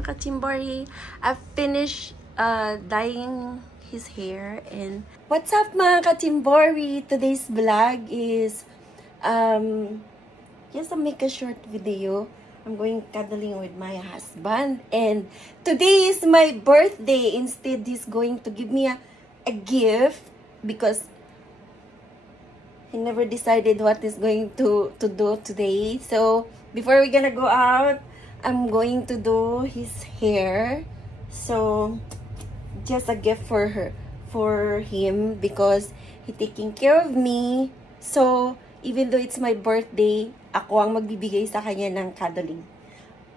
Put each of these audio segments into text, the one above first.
Kachimbori, I've finished dyeing his hair. And what's up mga Kachimbori? Today's vlog is just to make a short video. I'm going cuddling with my husband, and today is my birthday. Instead, he's going to give me a gift because he never decided what he's going to do today. So before we're gonna go out, I'm going to do his hair. So just a gift for him because he taking care of me. So even though it's my birthday, ako ang magbibigay sa kanya ng cuddling.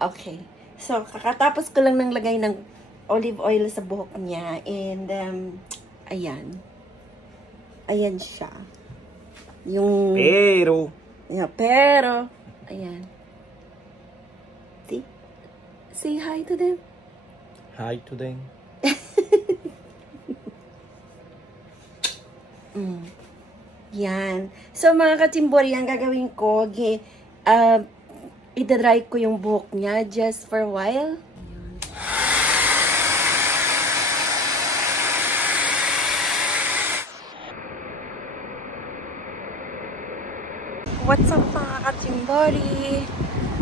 Okay. So kakatapos ko lang ng lagay ng olive oil sa buhok niya, and ayan. Ayan siya. Yung pero ayan. Say hi to them. Hi to them. Yan. So, mga Kachimbori, ang gagawin ko, idadry ko yung buhok niya just for a while. What's up, mga Kachimbori?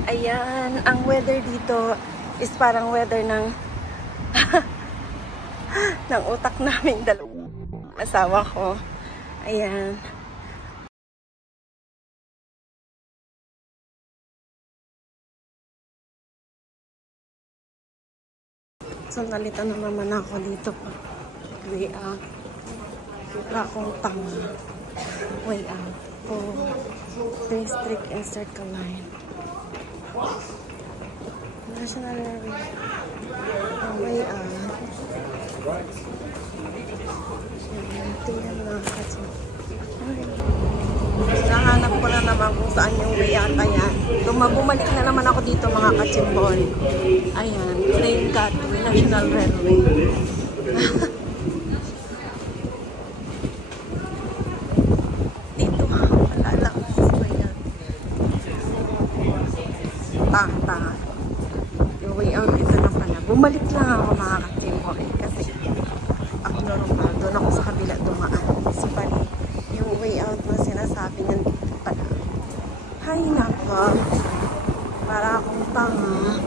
Ayan, ang weather dito is parang weather ng ng utak namin dalawa. Asawa ko. Ayan. So, nalita na naman ako dito. Way out. Wala akong tanga. Way out. Po. District and Circle Line. National Highway. Way out. Tingnan na kasi. Nahanap ko na naman kung saan yung way out. Ayan. Bumalik na naman ako dito, mga Kachimbori. Ayan. Train Gateway, National Railway. Dito, wala lang. Ayan. Tanga. Yung way out, ito na pala. Bumalik lang ako, mga Kachimbori. Kasi abnormal. Doon ako sa kabila dumaan. So, pali, yung way out na sinasabi nandito pala. Hay nako. Para akong tanga.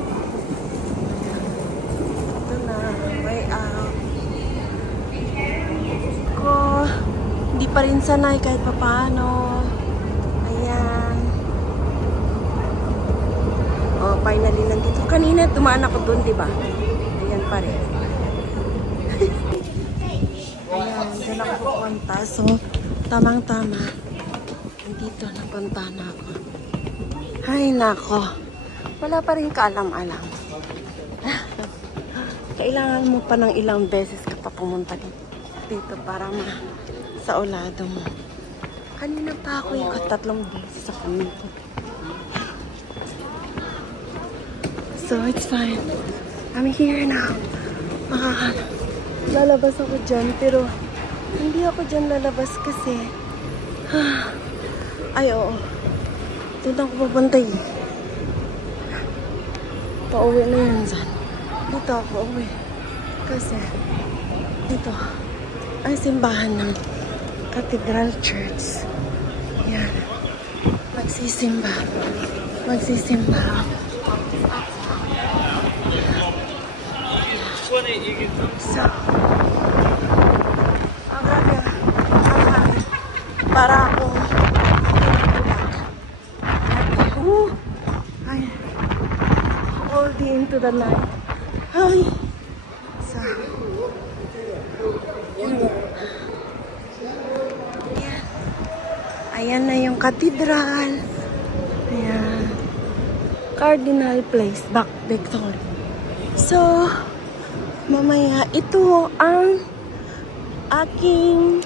Ito na. Way out. Ko. Hindi pa rin sanay kahit papaano. Ayan. Oh, finally nandito. Kanina tumaan ako doon, diba? Ayan pa rin. Ayan, dyan ako pupunta. So, tamang-tama. Dito napunta na ako. Ay, nako. Wala pa rin kaalam-alam. Kailangan mo pa ng ilang beses ka pa pumunta dito para sa ulado mo. Kanina pa ako yung 3 beses ako nito. So, it's fine. I'm here now. Lalabas ako dyan, pero hindi ako dyan lalabas kasi ay, oo. Doon ako pupunta eh. Pauwi na yun dyan. Dito ako uwi. Kasi dito ay simbahan ng Cathedral Church. Yan. Magsisimba ako. So, ang grabe. Para akong ay, all day into the night. Ay, so, ayan na yung cathedral. Ayan. Cardinal Place, back Victoria. So, mamaya, ito ang aking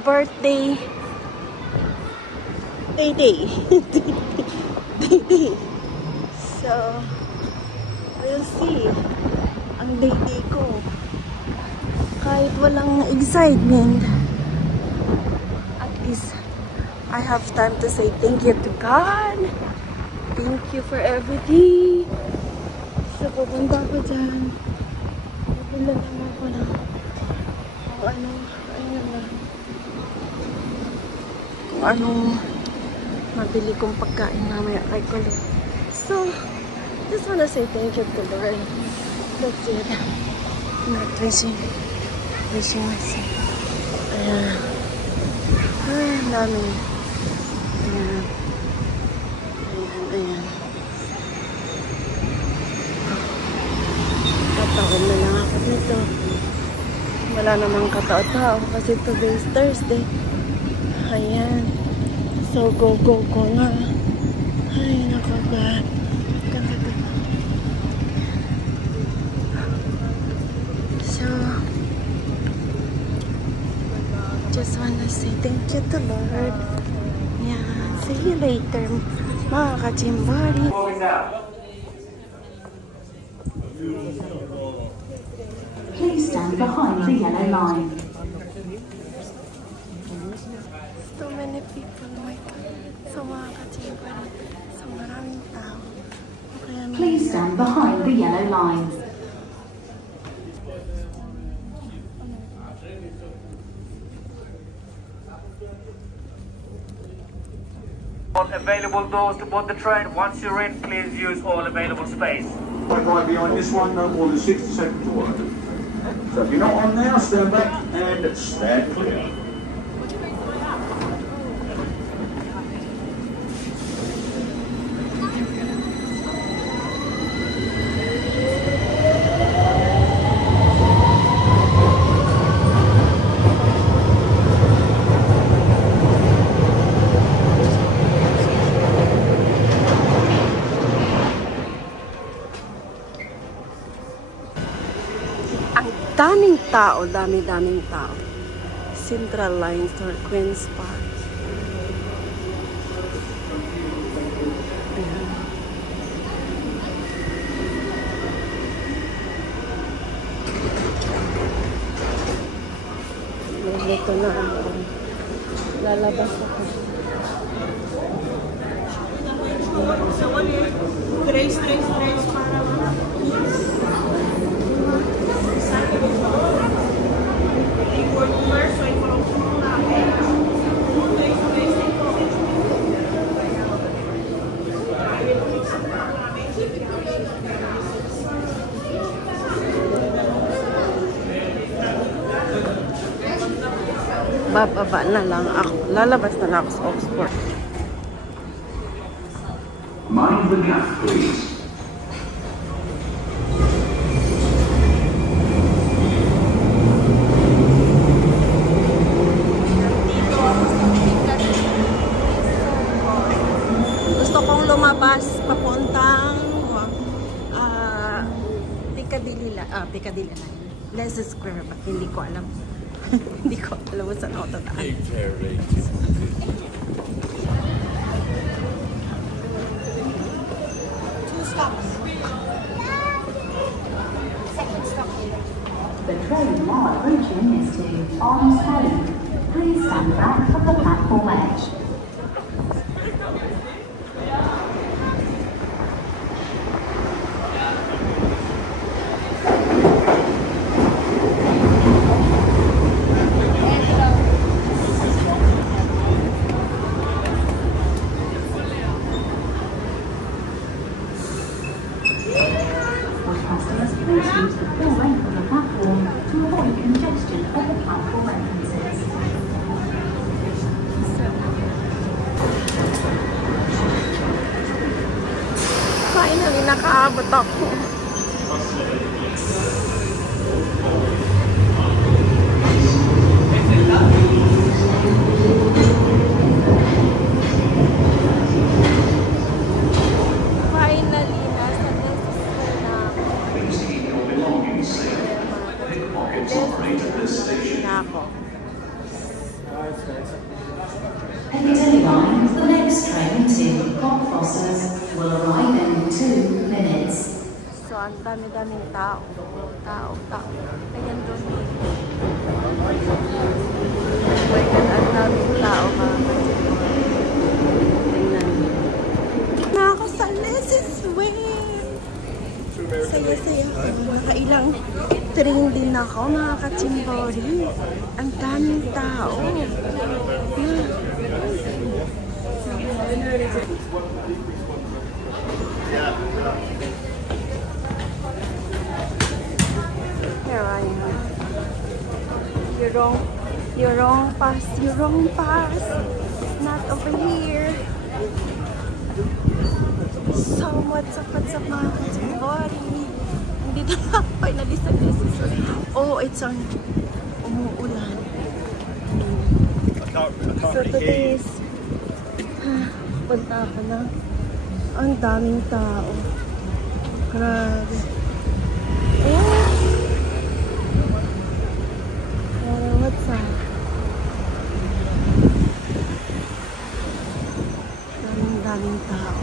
birthday Day. Day. So, we'll see. Ang day ko. Kahit walang excitement, at least I have time to say thank you to God. Thank you for everything. So, pupunta ko dyan. Pupunta naman ako na kung anong mabili kong pagkain mamaya kay Kulit. So, just wanna say thank you to Lord. That's it. Not wishing myself. Ayan. Ay, namin. Ayan. Ayan. Tataon na lang ako dito. Wala namang katao-tao kasi today is Thursday. Ayan. So, go nga. Ay, nakagad. So, just wanna say thank you to Lord. Yeah, see you later, mga kachimbari. Please stand behind the yellow line. So many people, my God. So mga kachimbari. So maraming tao. Please stand behind the yellow line. All available doors to board the train. Once you're in, please use all available space. Right behind this one, no more than 60 seconds to work. So if you're not on now, stand back and stand clear. Daming tao, dami-daming tao. Central Lines or Queen's Park. Ayan. Nandito na ako. Lalabas ako. Trace para bababa na lang ako. Lalabas na lang ako sa Oxford. Mind the gap, please. Gusto kong lumabas papuntang Piccadilly Line. Leicester Square ba? Hindi ko alam. Hindi ko alam saan ako tataan. The train you are approaching is to Arms Home. Please stand back from the platform edge. Customers, please use the full length of the platform to avoid congestion at the platform entrances. Finally, nakaabot ako. Piccadilly Line, the next ang dami-daming tao. Tao. Ayan doon. Ang daming tao mga katimbori. Tingnan. Na ako sa Leslie's Way. Saya-saya ako. Nakailang train din ako mga katimbori. Ang daming tao. Here I am. You're wrong pass. Not over here. So what's up mga katimbori? Dito na ako finally sa Leslie's Way. Oh, it's on umuulan. So today is punta ako na. Ang daming tao. Grabe. Oh! What's up? Daming tao.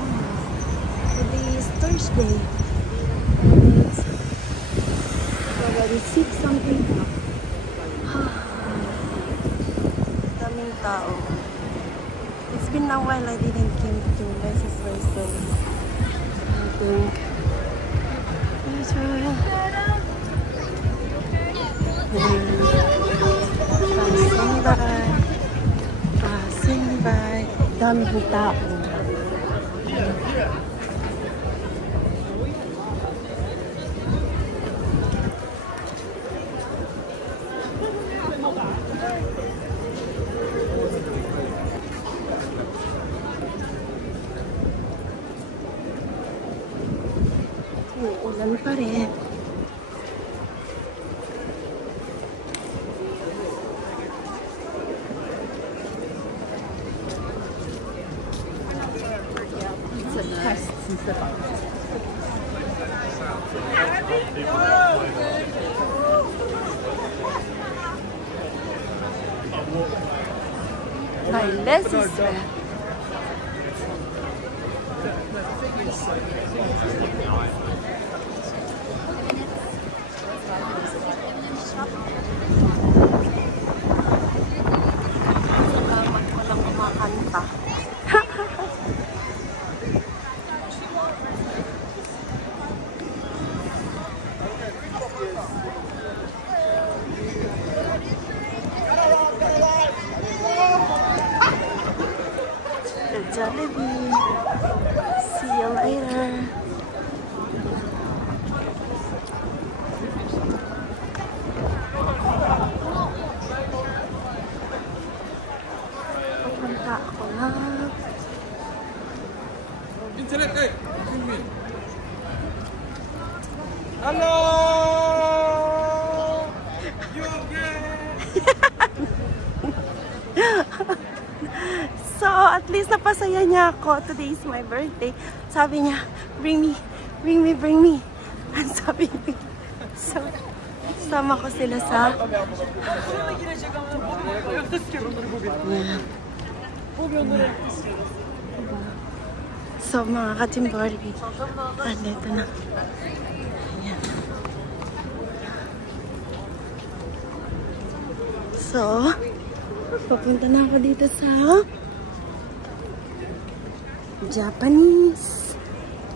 Today is Thursday. It's already 6 something. Daming tao. It's been a while I didn't come to Leslie's Way, so I think passing by. Daming tao. Ulan pa rin. By Leslie's Way. Walang kumakanta. The Jollibee. See you later. Pupunta ako na. Internet, hey! Hello! You okay? So, at least napasaya niya ako. Today is my birthday. Sabi niya, bring me. And sabi niya, so, sama ko sila sa... Yeah. So, mga katimbori, andito na. Ayan. So, papunta na ako dito sa Japanese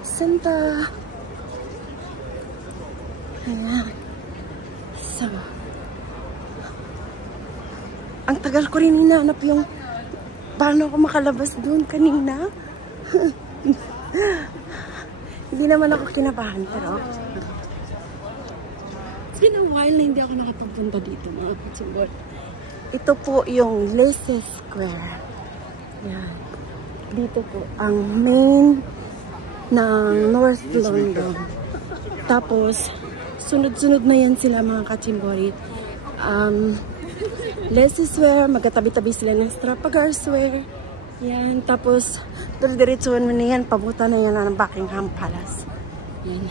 Center. Ayan. So, ang tagal ko rin hinahanap yung paano ako makalabas doon kanina. Hindi naman ako kinabahan, pero it's been a while na hindi ako nakapagpunta dito, mga katimbori. Ito po yung Leslie's Square. Yan. Dito po ang main ng North London. Tapos, sunod-sunod na yan sila mga katimbori. Leslie's Square, magkatabi-tabi sila ng Trafalgar Square. Yan. Tapos, diretsuhan mo na yan. Pabuta na yan ng Buckingham Palace. Yan.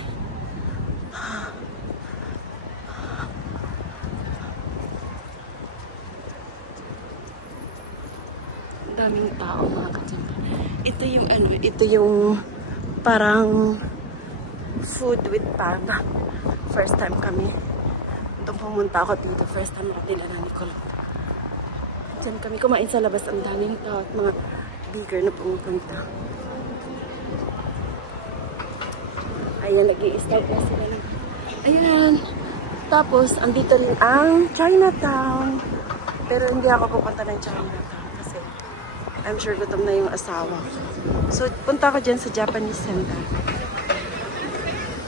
Daming tao mga katimbori. Ito yung ano, ito yung parang food with Pab. First time kami. Doon pumunta ako dito. First time ako nila na Nicole. Diyan kami kumain sa labas. Ang daming tao at mga bigger na pumupunta. Ayan, nag-i-start na sila. Ayan. Tapos, andito rin ang Chinatown. Pero hindi ako pupunta ng Chinatown kasi I'm sure gutom na yung asawa. So, punta ako dyan sa Japanese Center.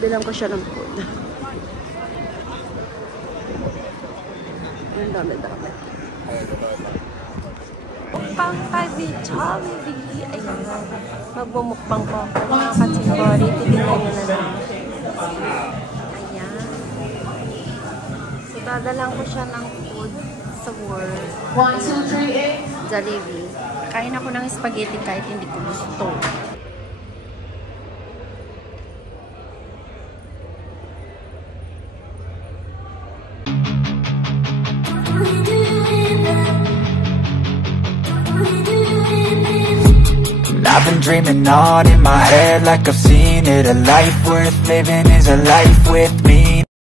Bilang ko siya ng food. Ang dami-dami. Mukbang tayo with Jollibee. Ayan. Magbumukbang po ako. Mga katsibori. Titignan nyo na lang. Ayan. So, dadalang ko siya ng food sa world. 1, 2, 3, 8. Jollibee. Kain ako ng spaghetti kahit hindi ko gusto. I've been dreaming on in my head like I've seen it. A life worth living is a life with me.